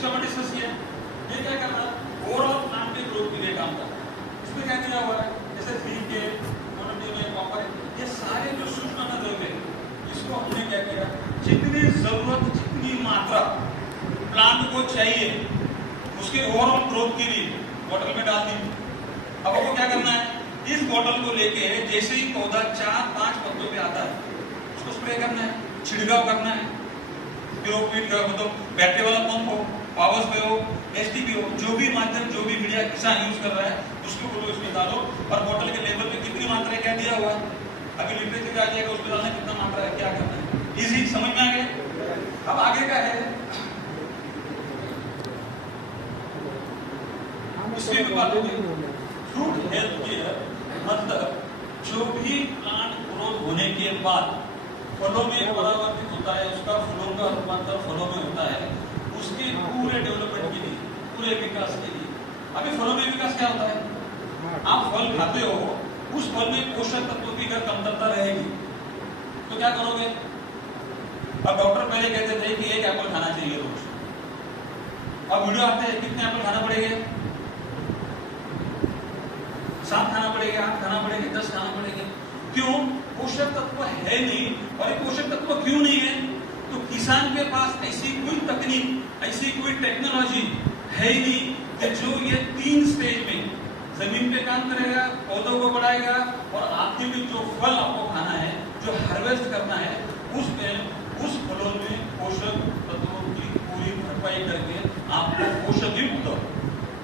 Streptomyces है, ये क्या कर रहा है? ओवरऑल प्लांट के ग्रोथ के लिए काम कर रहा है। इसमें क्या दिया हुआ है? जैसे zinc, मोनोनियम, कॉपर, ये सारे जो सूक्ष्म द्रव्य है, इसको हमने क्या किया, जितनी जरूरत, जितनी मात्रा प्लांट को चाहिए उसके ओवरऑल ग्रोथ के लिए बॉटल में डाल दी। अब आपको क्या करना है, इस बॉटल को लेके जैसे ही पौधा 4-5 पत्तों पे आता है उसको स्प्रे करना है, छिड़काव करना है। पिरोक्विड का मतलब बैटरी वाला पंप हो, पावर स्प्रे हो, एसटीपी हो, जो भी माध्यम, जो भी मीडिया किसान यूज कर रहा है उसको बोलो इसमें डालो, और बॉटल के लेवल पे कितनी मात्रा है क्या दिया हुआ है, अभी लिटरेचर का आ जाएगा, उसको डालना कितना मात्रा है, क्या करना है, इजी समझ में आ गया। अब आगे का है इसकी भी बात होगी, फ्रूट हेल्थ केयर मतलब जो भी प्लांट ग्रोथ होने के बाद फलों में परावर्तित होता है, उसका फलों का रूपांतर फलों में होता है, उसके पूरे डेवलपमेंट के लिए, पूरे विकास के लिए। अभी फलों में विकास क्या होता है, आप फल खाते हो, उस फल में पोषक तत्वों की अगर कमतरता रहेगी तो क्या करोगे? अब डॉक्टर पहले कहते थे कि 1 एप्पल खाना चाहिए रोज, अब वीडियो आते हैं कितने एप्पल खाना पड़ेगा, 7 खाना पड़ेगा, 8 खाना पड़ेगा, 10 खाना पड़ेगा। क्यों? पोषक तत्व है नहीं। और ये पोषक तत्व क्यों नहीं है? तो किसान के पास ऐसी कोई तकनीक, ऐसी कोई टेक्नोलॉजी है ही नहीं कि जो ये 3 स्टेज में जमीन पे काम करेगा, पौधों को बढ़ाएगा, और आखिर में जो फल आपको खाना है, जो हार्वेस्ट करना है, उस फलों में पोषक तत्वों की पूरी भरपाई करके आपको पोषक युक्त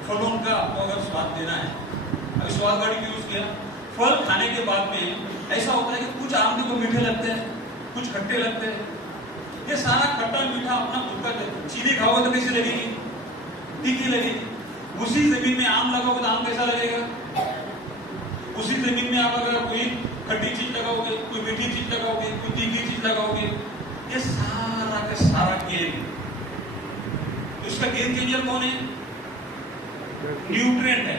फलों का आपको अगर स्वाद देना है, अभी स्वाद गाड़ी को यूज किया, फल खाने के बाद में ऐसा होता है कि कुछ आम को मीठे लगते हैं, कुछ खट्टे लगते हैं, ये सारा खट्टा मीठा अपना खुद का, चीनी खाओगे तो कैसी लगेगी, तीखी लगेगी। उसी जमीन में आम लगाओगे तो आम कैसा लगेगा, उसी जमीन में आप अगर कोई खट्टी चीज लगाओगे, कोई मीठी चीज लगाओगे, कोई तीखी चीज लगाओगे, ये सारा का सारा गेम, तो इसका गेम चेंजर कौन है? न्यूट्रिएंट है।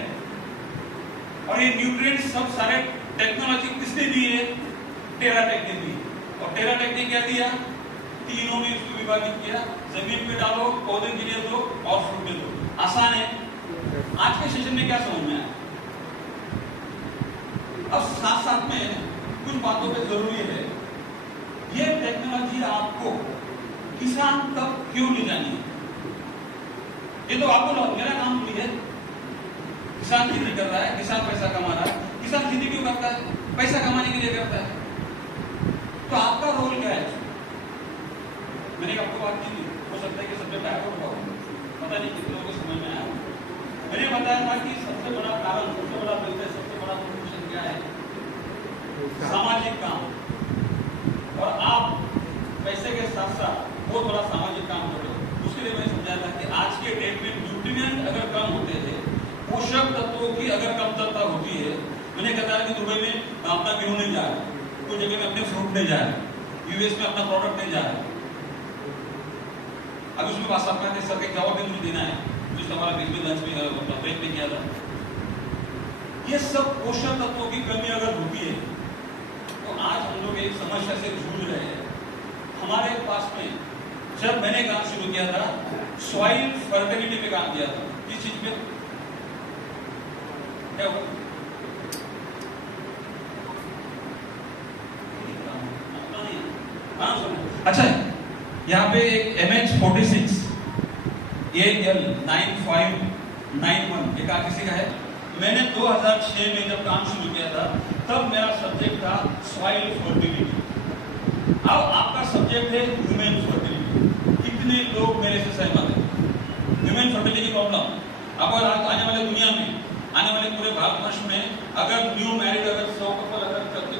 और ये न्यूट्रिएंट सब सारे टेक्नोलॉजी किसने दी है? टेरा टेक ने दी। और टेरा टेक ने क्या दिया? तीनों में इसको विभाजित किया, जमीन पे डालो, पौधे के लिए दो और फ्रूट में दो। आसान है। आज के सेशन में क्या समझ में आया? अब साथ साथ में कुछ बातों पे जरूरी है, ये टेक्नोलॉजी आपको किसान तक क्यों ले जानी है? ये तो आपको मेरा काम नहीं है। किसान खेती कर रहा है, किसान पैसा कमा रहा है, किसान खेती क्यों करता है? पैसा कमाने के लिए करता है। तो आपका रोल क्या है? मैंने आपको बात की, हो सकता है कि सब्जेक्ट आया हो, पता नहीं कितने लोगों को समझ में आया। मैंने बताया था कि सबसे बड़ा कारण, सबसे बड़ा बिजनेस, सबसे बड़ा प्रोफेशन क्या है? सामाजिक काम। और आप पैसे के साथ साथ बहुत बड़ा सामाजिक काम करो। उसके लिए मैंने समझाया था कि आज के डेट में न्यूट्रिएंट अगर कम होते थे, पोषक तत्वों की अगर कमतरता होती है, मैंने कहा कि दुबई में अपना गेहूं नहीं जा रहा, कोई जगह में अपने फ्रूट नहीं जा रहा, यूएस में अपना प्रोडक्ट नहीं जा रहा। अब उसमें बात आपका सर के जवाब भी मुझे देना है, जो हमारा बीच में लंच में ब्रेक में किया था। ये सब पोषक तत्वों की कमी अगर होती है तो आज हम लोग एक समस्या से जूझ रहे हैं। हमारे पास में जब मैंने काम शुरू किया था, सॉइल फर्टिलिटी पे काम किया था। किस चीज पे? क्या हुआ? अच्छा, यहाँ पे MH46 AL9591 एक किसी का है। मैंने 2006 में जब काम शुरू किया था, तब मेरा सब्जेक्ट था सॉइल फर्टिलिटी। अब आपका सब्जेक्ट है ह्यूमन फर्टिलिटी। कितने लोग मेरे से सहमत हैं? ह्यूमन फर्टिलिटी प्रॉब्लम अब आज आने वाले दुनिया में, आने वाले पूरे भारतवर्ष में, अगर न्यू मैरिड अगर 100 कपल अगर करते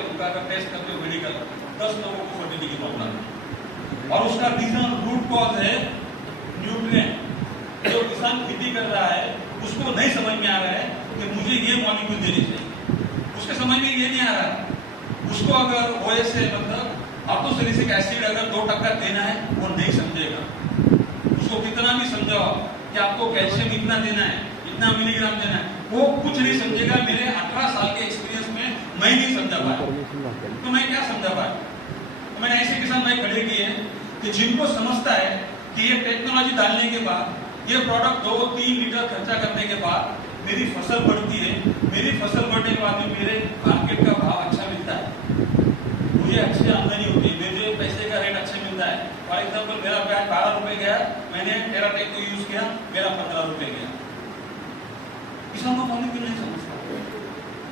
उनका अगर टेस्ट करते हो मेडिकल, 10 लोगों को फर्टिलिटी प्रॉब्लम है। और उसका रीजन, रूट कॉज है न्यूट्रिएंट। जो किसान खेती कर रहा है उसको नहीं समझ में आ रहा है कि मुझे ये मॉलिक्यूल देनी चाहिए, उसके समझ में ये नहीं आ रहा है। उसको अगर OSA मतलब ऑर्थोसैलिसिक एसिड अगर 2% देना है, वो नहीं समझेगा। उसको कितना भी समझाओ कि आपको कैल्शियम इतना देना है, इतना मिलीग्राम देना है, वो कुछ नहीं समझेगा। मेरे 18 साल के एक्सपीरियंस में मैं नहीं समझा पाया। तो मैं क्या समझा पाया? तो मैंने ऐसे किसान भाई खड़े किए कि जिनको समझता है कि ये टेक्नोलॉजी डालने के बाद ये प्रोडक्ट 2-3 लीटर खर्चा करने के बाद मेरी फसल बढ़ती है, मेरी फसल बढ़ने के बाद में मेरे मार्केट का भाव अच्छा मिलता है, मुझे अच्छी आमदनी होती है, मेरे पैसे का रेट अच्छा मिलता है। फॉर एग्जाम्पल मेरा ब्याज 12 रुपए गया, मैंने टेराटेक को यूज किया, मेरा 15 रुपए गया। किसानों को क्यों नहीं समझता?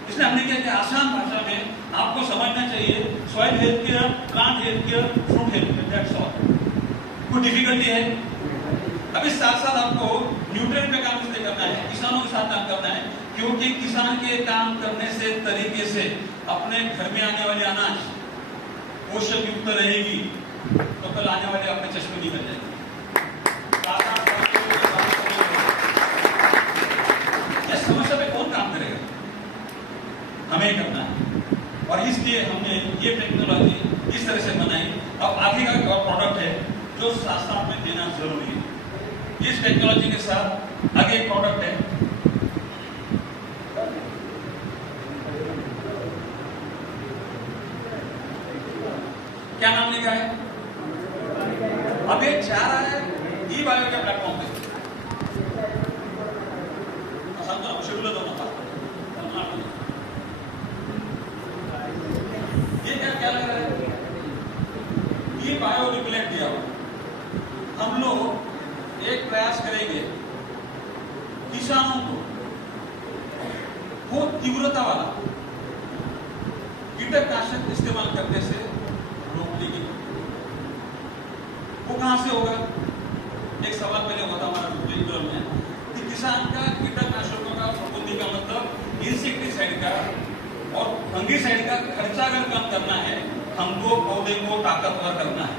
इसलिए हमने क्या किया, आसान भाषा में आपको समझना चाहिए soil health care, plant health care, fruit health care, that's all. कोई डिफिकल्टी है? अभी साथ साथ आपको न्यूट्रिएंट पे काम इसलिए करना है, किसानों के साथ काम करना है, क्योंकि किसान के काम करने से तरीके से अपने घर में आने वाली अनाज पोषक युक्त रहेगी, तो कल आने वाले अपने चश्मे निकल जाएंगे। इस समस्या पे कौन काम करेगा? हमें करना है, और इसलिए हमने ये टेक्नोलॉजी इस तरह से बनाई। अब आगे का एक और प्रोडक्ट है जो साथ साथ में देना जरूरी है। इस टेक्नोलॉजी के साथ आगे एक प्रोडक्ट है, क्या नाम लिखा है? अब ये जा रहा है ई बायो के प्लेटफॉर्म पे। ये क्या लग रहा है? ई बायो रिप्लेंट दिया हुआ। हम लोग एक प्रयास करेंगे किसानों को वो तीव्रता वाला कीटनाशक इस्तेमाल करने से रोकने की। वो कहां से होगा? एक सवाल पहले होता हमारा में कि किसान का कीटनाशकों का फफूंदी का मतलब इंसेक्टिसाइड का और फंगिसाइड का खर्चा अगर कम करना है, हमको पौधे को ताकतवर करना है,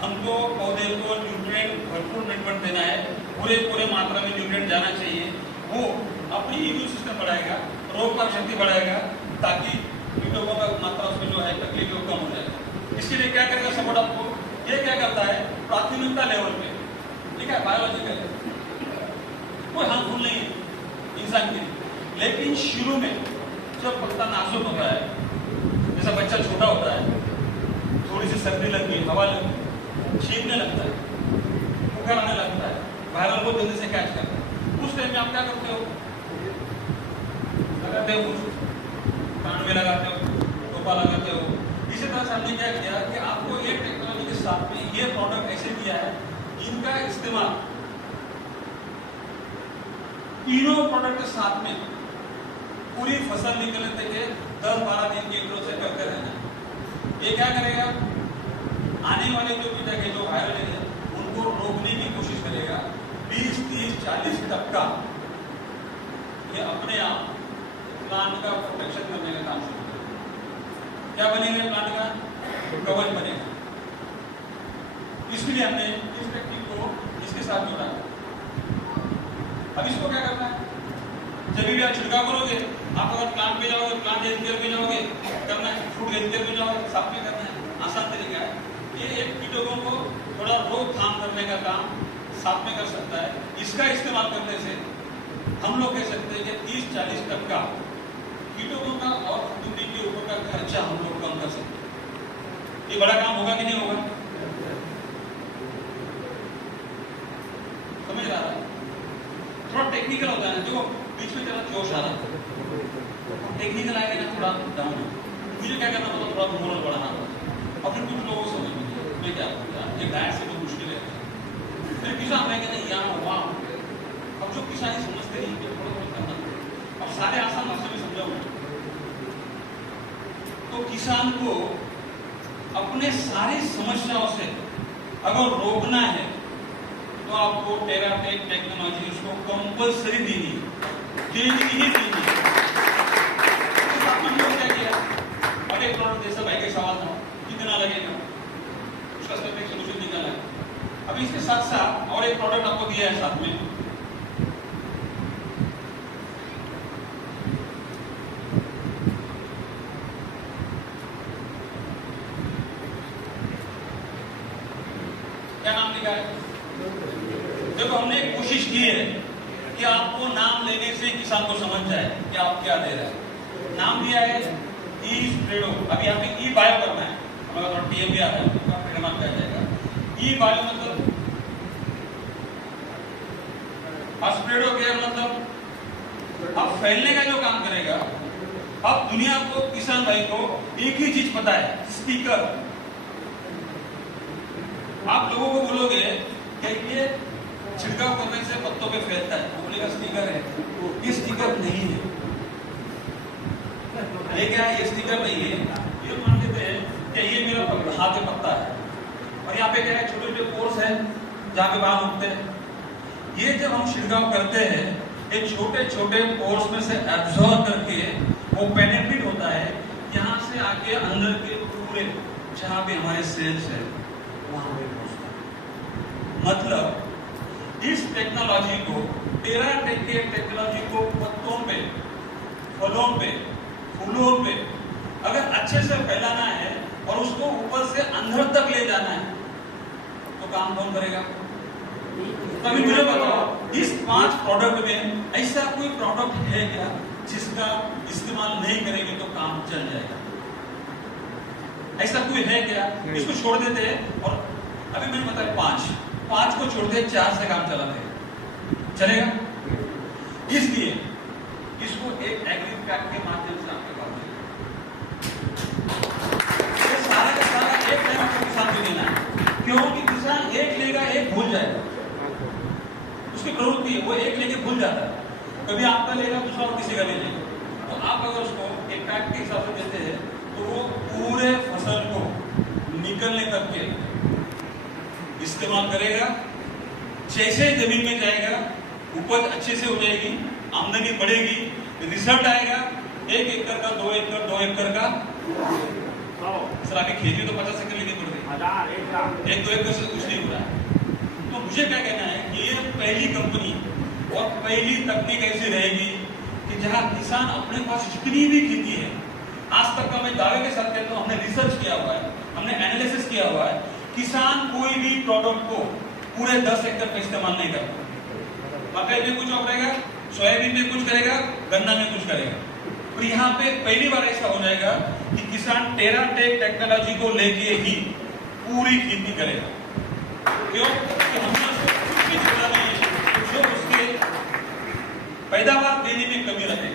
हमको पौधे को न्यूट्रिएंट भरपूर न्यूट्रिएंट देना है, पूरे मात्रा में न्यूट्रिएंट जाना चाहिए। वो अपनी इम्यून सिस्टम बढ़ाएगा, रोग प्रतिरोधक शक्ति बढ़ाएगा, ताकि कीटों का मात्रा उसमें जो है तकलीफ वो कम हो जाएगा। इसके लिए क्या करेगा सपोर्ट आपको? ये क्या करता है, प्राथमिकता लेवल पे, ठीक है, बायोलॉजिकल कोई हार्मफुल नहीं है इंसान के लिए, लेकिन शुरू में जब पत्ता नाजुक होता है, जैसा बच्चा छोटा होता है, थोड़ी सी सर्दी लगती है, हवा लगती है, छींकने लगता है, बुखार आने लगता है, वायरल को जल्दी से कैच करता है, उस टाइम में आप क्या करते हो? लगाते हो, कान में लगाते हो, टोपा लगाते हो। इसी तरह से हमने क्या किया कि आपको ये टेक्नोलॉजी के साथ में ये प्रोडक्ट ऐसे दिया है, इनका इस्तेमाल तीनों प्रोडक्ट के साथ में पूरी फसल निकलने तक 10-12 दिन के इंटरवल से करते रहना। ये क्या करेगा? आने वाले जो कीटक है, जो वायरल है, उनको रोकने की कोशिश करेगा। 20-30-40% ये अपने आप प्लांट का प्रोटेक्शन करने का काम शुरू करेगा। क्या बनेगा? प्लांट का कवच बनेगा। इसलिए हमने इस टेक्निक को इसके साथ जोड़ा। अब इसको क्या करना है? जब भी आप छिड़काव करोगे, आप अगर प्लांट में जाओगे, प्लांट हेल्थ केयर में जाओगे, करना है, फ्रूट हेल्थ केयर में जाओगे, साफ में करना है। आसान तरीका है। ये एक कीटकों को थोड़ा रोकथाम करने का काम साफ में कर सकता है। इसका इस्तेमाल करने से हम लोग कह सकते हैं कि 30-40% कीटकों का और फफूंदी के ऊपर का खर्चा हम लोग कम कर सकते हैं। ये बड़ा काम होगा कि नहीं होगा? समझ रहा है? थोड़ा टेक्निकल होता है ना, देखो बीच में तेरा जोश आ रहा है, टेक्निकल आएगा ना थोड़ा डाउन, मुझे क्या करना पड़ता, थोड़ा मोरल बढ़ाना पड़ता। और फिर कुछ लोगों को समझ में मैं क्या ये डायट से तो मुश्किल है, फिर किसान रहेंगे नहीं यहाँ वहाँ। अब जो किसानी समझते नहीं कि थोड़ा थोड़ा करना, अब सारे आसान भाषा में समझाऊंगा। तो किसान को अपने सारी समस्याओं से अगर रोकना है तो आपको टेराटेक टेक्नोलॉजी उसको कंपल्सरी देनी है। क्या किया? अब एक प्रोडक्ट जैसा भाई का सवाल था, कितना लगेगा, उसका सब एक सोल्यूशन निकाला है। अब इसके साथ साथ और एक प्रोडक्ट आपको दिया है साथ में, क्या नाम लिखा है? देखो हमने कोशिश की है कि आपको नाम लेने से किसान को समझ जाए कि आप क्या दे रहे हैं। नाम दिया है ई स्प्रेडो। अभी यहाँ पे ई बायो करना है, हमारा थोड़ा टीएम भी आता है, ट्रेडमार्क आ जाएगा। ई बायो मतलब स्प्रेड हो गया मतलब अब फैलने का जो काम करेगा। अब दुनिया को, किसान भाई को एक ही चीज पता है, स्टिकर। आप लोगों को बोलोगे कि ये छिड़काव करने से पत्तों पे फैलता है, वो बोलेगा स्टिकर है। ये स्टिकर नहीं है। ये क्या है? ये स्टिकर नहीं है। ये मान लेते हैं कि ये मेरा हाथ पे पत्ता है और यहाँ पे क्या है, छोटे छोटे पोर्स है जहाँ पे बाल उठते हैं। ये जब हम छिड़काव करते हैं, ये छोटे छोटे पोर्स में से एब्जॉर्ब करके वो पेनिट्रेट होता है, यहाँ से आके अंदर के पूरे जहाँ पे हमारे सेल्स है वहां पे पहुंचता है। मतलब इस टेक्नोलॉजी को, टेराटेक के टेक्नोलॉजी को पत्तों पे, फलों पे, फूलों पे अगर अच्छे से फैलाना है और उसको ऊपर से अंदर तक ले जाना है तो काम कौन करेगा? तभी मुझे बताओ, इस 5 प्रोडक्ट में ऐसा कोई प्रोडक्ट है क्या जिसका इस्तेमाल नहीं करेंगे तो काम चल जाएगा? ऐसा कोई है क्या? इसको छोड़ देते हैं और अभी मैंने बताया 5 को छोड़ दे, 4 से काम चलाते हैं, चलेगा? इसलिए इसको एक एग्री पैक के माध्यम से आपके पास ये सारा का सारा एक टाइम आपको किसान को देना है, क्योंकि किसान एक लेगा एक भूल जाएगा। उसकी प्रवृत्ति है, वो एक लेके भूल जाता है, कभी आपका लेगा दूसरा और किसी का ले लेगा। तो आप अगर उसको एक पैक के हिसाब से देते हैं तो वो पूरे फसल को निकलने तक के इस्तेमाल करेगा। जैसे जमीन में जाएगा उपज अच्छे से हो जाएगी, आमदनी बढ़ेगी, रिजल्ट आएगा 1 एकड़ का, 2 एकड़, 2 एकड़ का। सर आगे खेती तो 50 एकड़ लेनी पड़ गई, 1-2 एकड़ से कुछ नहीं हो रहा है। तो मुझे क्या कहना है कि ये पहली कंपनी और पहली तकनीक ऐसी रहेगी कि जहां किसान अपने पास जितनी भी खेती है, आज तक का मैं दावे के साथ कहता हूं, हमने रिसर्च किया हुआ है, हमने एनालिसिस किया हुआ है, किसान कोई भी प्रोडक्ट को पूरे 10 एकड़ में इस्तेमाल नहीं करता। मकई में कुछ करेगा, सोयाबीन में कुछ करेगा, गन्ना में कुछ करेगा। और यहाँ पे पहली बार ऐसा हो जाएगा कि किसान टेराटेक टेक्नोलॉजी को लेके ही पूरी खेती करेगा। क्यों? कि हमने उसको कुछ भी छोड़ा नहीं है जो उसके पैदावार देने में कमी रहे।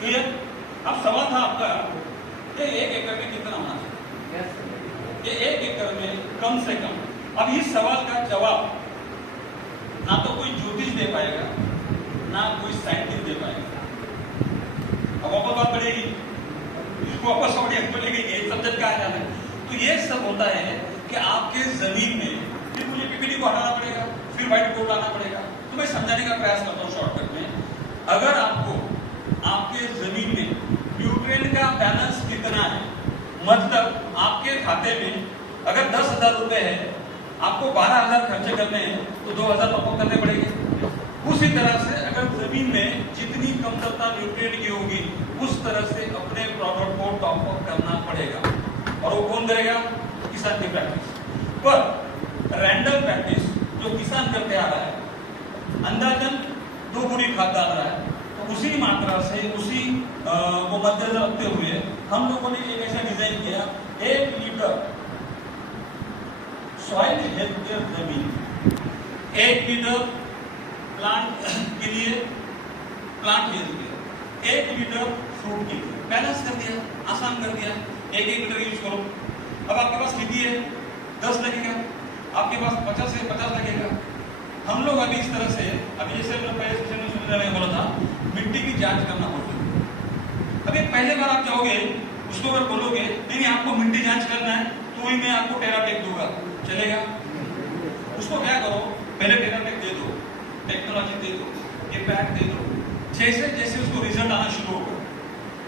क्लियर? अब सवाल था आपका कि 1 एकड़ में कितना होना चाहिए? ये 1 एकड़ में कम से कम, अब इस सवाल का जवाब ना तो कोई ज्योतिष दे पाएगा, ना कोई साइंटिस्ट दे पाएगा। अब वापस बात बढ़ेगी, वापस बढ़ेगी, ये सब्जेक्ट कहा जाता है। तो ये सब होता है कि आपके जमीन में फिर मुझे पीपीटी को हटाना पड़ेगा, फिर व्हाइट बोर्ड लाना पड़ेगा। तो मैं समझाने का प्रयास करता हूँ शॉर्टकट में। अगर आपको आपके जमीन में न्यूट्रिएंट का बैलेंस कितना है, मतलब आपके खाते में अगर 10,000 रुपए है, आपको 12,000 खर्चे करने हैं तो 2,000 टॉपअप करने पड़ेंगे। उसी तरह से अगर जमीन में जितनी कमतरता न्यूट्रिएंट की होगी, उस तरह से अपने प्रोडक्ट को टॉपअप करना पड़ेगा। और वो कौन करेगा? किसान की प्रैक्टिस। पर रैंडम प्रैक्टिस जो किसान करते आ रहा है, अंदाजन 2 गुनी खाद डाल रहा है, तो उसी मात्रा से उसी को मद्देनजर रखते हुए हम लोगों ने एक ऐसा डिजाइन किया, 1 लीटर सॉइल हेल्थ केयर जमीन, 1 लीटर प्लांट के लिए plant health care, 1 litre fruit के लिए। बैलेंस कर दिया, आसान कर दिया, 1-1 लीटर यूज करो। अब आपके पास खेती है, 10 लगेगा, आपके पास 50 है, 50 लगेगा। हम लोग अभी इस तरह से, अभी जैसे मैंने बोला था, मिट्टी की जांच करना होता है। अभी पहले बार आप जाओगे, उसको अगर बोलोगे नहीं आपको मिट्टी जांच करना है तो ही मैं आपको टेराटेक दूंगा, चलेगा? उसको क्या करो, पहले टेराटेक दे दो, टेक्नोलॉजी दे दो, ये पैक दे दो, जैसे जैसे उसको रिजल्ट आना शुरू होगा।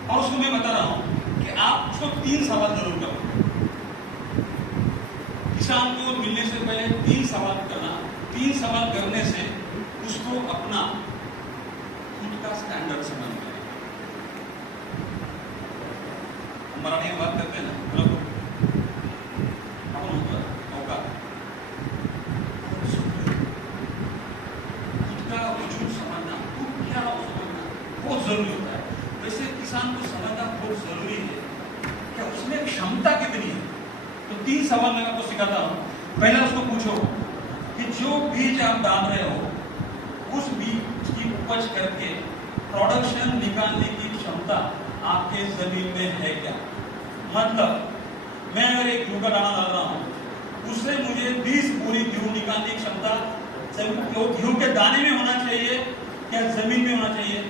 और उसको मैं बता रहा हूं कि आप उसको 3 सवाल जरूर करो। किसान को मिलने से पहले 3 सवाल करना। 3 सवाल करने से उसको अपना खुद का स्टैंडर्ड समझ में आएगा। हमारा नहीं बात करते हैं ना, लोग होगा खुद का वजूद समझना, खुद क्या समझना बहुत जरूरी होता है। वैसे किसान को समझना बहुत जरूरी है कि उसमें क्षमता कितनी है। तो 3 सवाल मैं आपको सिखाता हूं। पहले उसको पूछो कि जो बीज आप डाल रहे हो उपज करके प्रोडक्शन निकालने की क्षमता आपके जमीन में है क्या? मतलब मैं अगर एक गेहूं का दाना डाल रहा हूं, उससे मुझे 20 बोरी गेहूं निकालने की क्षमता गेहूं के दाने में होना चाहिए क्या जमीन में होना चाहिए?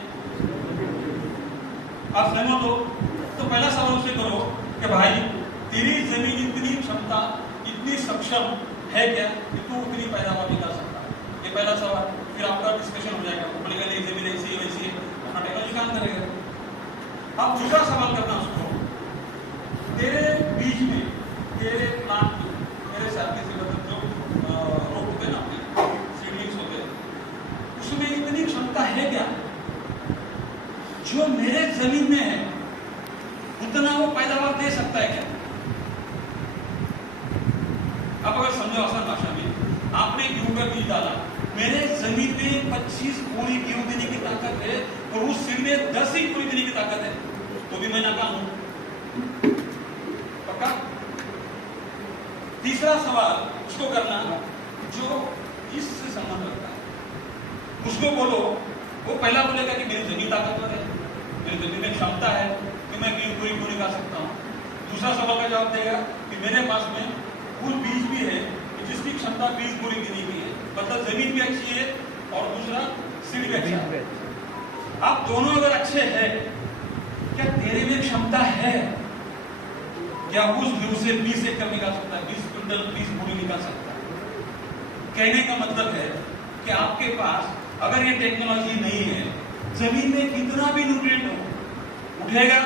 आप सहमत हो? तो पहला सवाल उसे करो कि भाई तेरी जमीन इतनी क्षमता, इतनी सक्षम है क्या कि तू उतनी पैदावार निकाल सकता है? ये पहला सवाल। फिर आपका डिस्कशन हो जाएगा, बोलेगा नहीं जमीन ऐसी है वैसी है, अपना टेक्नोलॉजी काम करेगा। अब दूसरा सवाल करना उसको, तेरे बीज में, तेरे प्लांट में, तेरे साथी से मतलब जो रोप पे नापते सीडलिंग्स होते हैं, उसमें इतनी क्षमता है क्या जो मेरे जमीन में है उतना वो पैदावार दे सकता है क्या? अब अगर समझो आसान भाषा में, आपने गेहूं का बीज डाला, मेरे जमीन में 25 बोरी गेहूं देने की ताकत है और उस सीड में 10 ही बोरी देने की ताकत है, तो भी मैं नाकाम हूं। पक्का? तीसरा सवाल उसको करना जो इससे संबंध रखता है, उसको बोलो, वो पहला बोलेगा कि मेरी जमीन ताकतवर है, मेरी जमीन में क्षमता है कि मैं गेहूं पूरी पूरी कर सकता हूं। दूसरा सवाल का जवाब देगा कि मेरे पास में कुछ बीज भी है जिसकी क्षमता 20 बोरी देने की है, मतलब जमीन भी अच्छी है और दूसरा सीड भी अच्छा है। आप दोनों अगर अच्छे हैं, क्या तेरे में क्षमता है क्या उस गेहूं से 20 एकड़ निकाल सकता है, 20 क्विंटल 20 बोरी निकाल सकता है? कहने का मतलब है कि आपके पास अगर ये टेक्नोलॉजी नहीं है, जमीन में कितना भी न्यूट्रिएंट हो उठेगा।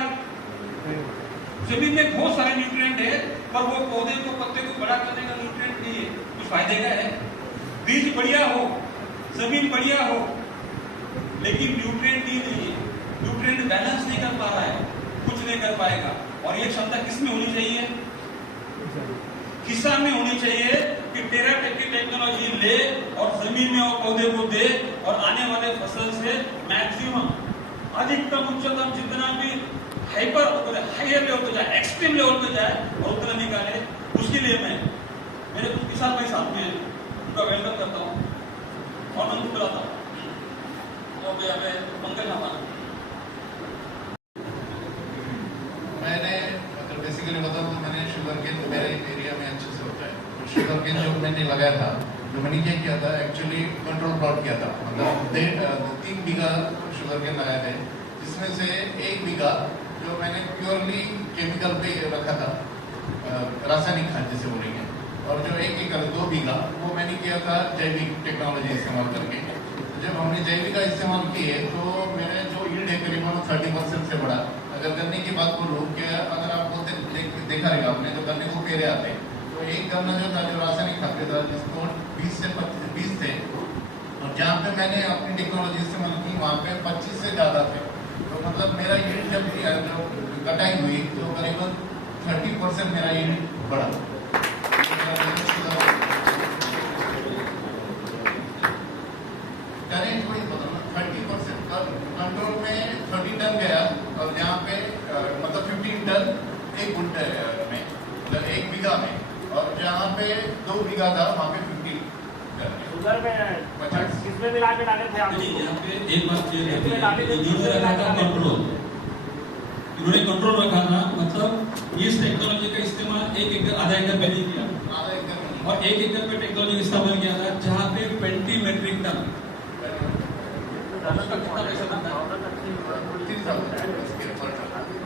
जमीन में बहुत सारे न्यूट्रिएंट है पर वो पौधे को, पत्ते को बड़ा करने का न्यूट्रिएंट नहीं है, कुछ फायदे का है। बीज बढ़िया हो, जमीन बढ़िया हो, लेकिन न्यूट्रिएंट ही नहीं है, न्यूट्रिएंट बैलेंस नहीं कर पा रहा है, कुछ नहीं कर पाएगा। और ये क्षमता किस में होनी चाहिए? किसान में होनी चाहिए कि टेरा टेक की टेक्नोलॉजी ले और जमीन में और पौधे को दे और आने वाले फसल से मैक्सिमम, अधिकतम, उच्चतम जितना भी हायर लेवल पे जाए, एक्सट्रीम लेवल पे जाए और उतना निकाले। उसके लिए मैं, मेरे कुछ किसान भाई साथ में उनका वेलकम करता हूँ और मैं बुलाता हूँ। तो अभी हमें पंकज हमारा बेसिकली बताऊं तो मैंने शुगर केन मेरे एरिया में अच्छे से होता है। तो शुगर केन जो मैंने लगाया था, जो मैंने क्या किया था, एक्चुअली कंट्रोल प्लॉट किया था, मतलब 3 बीघा शुगर केन लगाए थे, जिसमें से 1 बीघा जो मैंने प्योरली केमिकल पे रखा था, रासायनिक खाद जैसे बोलेंगे, और जो 1 एकड़ 2 बीघा वो मैंने किया था जैविक टेक्नोलॉजी इस्तेमाल करके। जब हमने जैविक का इस्तेमाल किए तो मेरे जो यील्ड है करीबन 30% से बढ़ा। अगर गन्ने की बात करूँ कि अगर आप बोलते देखा रहेगा आपने, जो गन्ने को पेरे आते तो एक गन्ना जो था, जो रासायनिक खाद था, जिसको 20 से 20 थे, और जहाँ पे मैंने अपनी टेक्नोलॉजी इस्तेमाल की वहाँ पे 25 से ज़्यादा थे। तो मतलब मेरा यील्ड जब जो कटाई हुई तो करीबन 30% मेरा यील्ड बढ़ा। करेंट वही बताना 30% कंट्रोल में 30 टन गया, और जहाँ पे मतलब 15 टन 1 गुंठे में, मतलब 1 बीघा में, और जहाँ पे 2 बीघा था वहाँ पे 50 उधर में 50 किसमें मिला के डाले थे आप? यहाँ पे एक बात इन्होंने रखा था कंट्रोल, इन्होंने कंट्रोल रखा था, मतलब इस टेक्नोलॉजी का इस्तेमाल 1 एकड़, आधा एकड़ पे नहीं किया, आधा एकड़ और 1 एकड़ पे टेक्नोलॉजी इस्तेमाल किया था जहाँ पे 20 मेट्रिक टन। उसका कितना पैसा बनता है?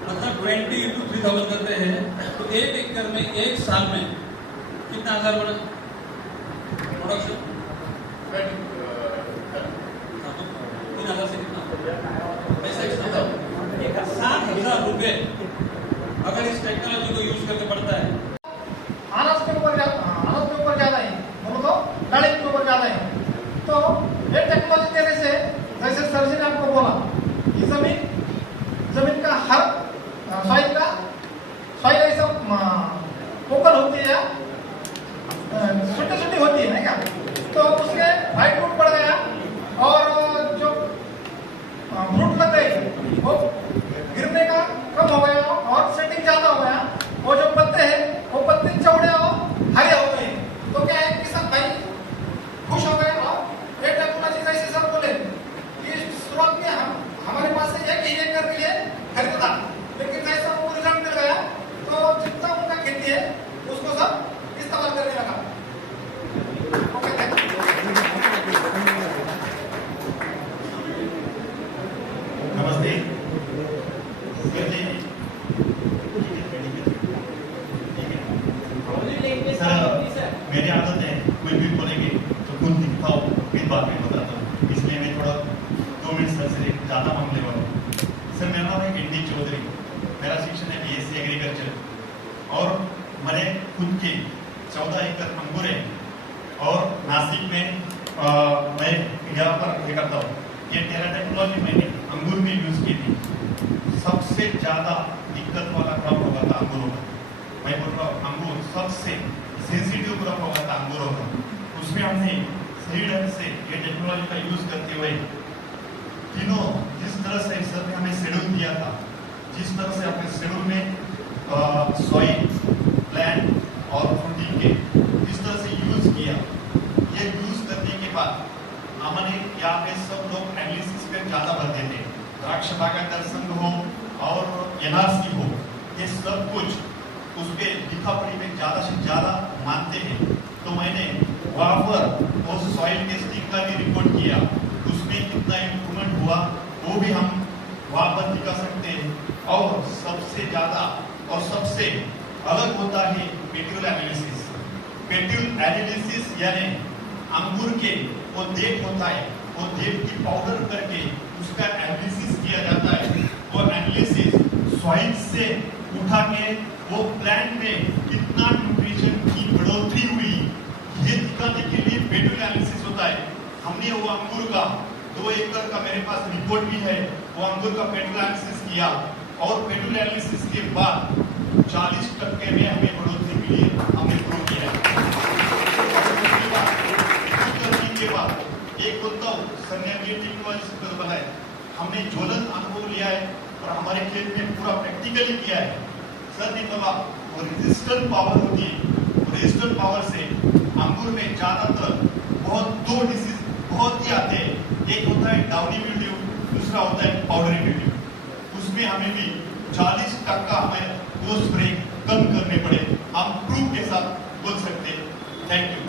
मतलब 20 into 3000 करते हैं तो 1 एकड़ में 1 साल में कितना हजार बना प्रोडक्शन? 3000 से कितना पैसा? 60,000 रुपए अगर इस टेक्नोलॉजी को यूज करके पड़ता है। अनाज के ऊपर ज्यादा है, बोलो तो दालें के ऊपर ज्यादा है। तो ये टेक्नोलॉजी देने से, जैसे सर जी ने आपको बोला, ये जमीन का हर सॉइल ऐसा ओपन होती है, छोटी होती है क्या, तो उसके हाइट रूट बढ़ गया और जो फ्रूट लग गई वो गिरने का कम हो गया और सेटिंग ज्यादा हो गया। डी चौधरी, मेरा शिक्षण है BSc एग्रीकल्चर और मेरे खुद के 14 एकड़ अंगूर है और नासिक में मैं यहाँ पर ये करता हूँ। ये टेरा टेक्नोलॉजी मैंने अंगूर में यूज की थी। सबसे ज्यादा दिक्कत वाला क्रॉप होगा था अंगूरों का। मैं बोल रहा हूँ अंगूर सबसे सेंसिटिव क्रॉप होगा था अंगूरों का। उसमें हमने सही ढंग से ये टेक्नोलॉजी का यूज करते हुए तीनों जिस तरह से सर ने हमें शेड्यूल दिया था, जिस तरह से अपने शेड्यूल में सॉइल, प्लांट और फ्रूटिंग के इस तरह से यूज किया। ये यूज करने के बाद हमने यहाँ पे सब लोग एनालिसिस पे ज्यादा बल देते हैं। द्राक्ष बागायतदार संघ हो और NRC हो, ये सब कुछ उस पे लिखा पढ़ी में ज्यादा से ज्यादा मानते हैं। तो मैंने वहां पर वो सॉइल टेस्टिंग का भी रिपोर्ट किया, उसमें कितना इम्प्रूवमेंट हुआ वो भी हम वहां पर दिखा सकते हैं। और सबसे ज्यादा और सबसे अलग होता है पेट्यूल एनालिसिस। पेट्यूल एनालिसिस यानी अंगूर के वो डेट होता है, वो डेट की पाउडर करके उसका एनालिसिस किया जाता है। वो एनालिसिस सॉइल से उठा के वो प्लांट में कितना न्यूट्रिशन की बढ़ोतरी हुई ये दिखाने के लिए पेट्यूल एनालिसिस होता है। हमने वो अंगूर का 2 एकड़ का मेरे पास रिपोर्ट भी है, वो अंगूर का पेट्यूल एनालिसिस किया और पेट्यूल एनालिसिस के बाद 40% में हमें बढ़ोतरी मिली, हमने प्रूव किया है। के बाद एक होता सर ने भी टेक्नोलॉजी से बनाया, हमने ज्वलन अनुभव लिया है और हमारे खेत में पूरा प्रैक्टिकली किया है। सर ने कहा वो रेजिस्टेंट पावर होती है, रेजिस्टेंट पावर से अंगूर में ज्यादातर दो डिसीज बहुत ही आते हैं। एक होता है डाउनी मिल्ड्यू, दूसरा होता है पाउडरी मिल्ड्यू। उसमें हमें भी 40% हमें वो स्प्रे कम करने पड़े। हम प्रूफ के साथ बोल सकते हैं। Thank you.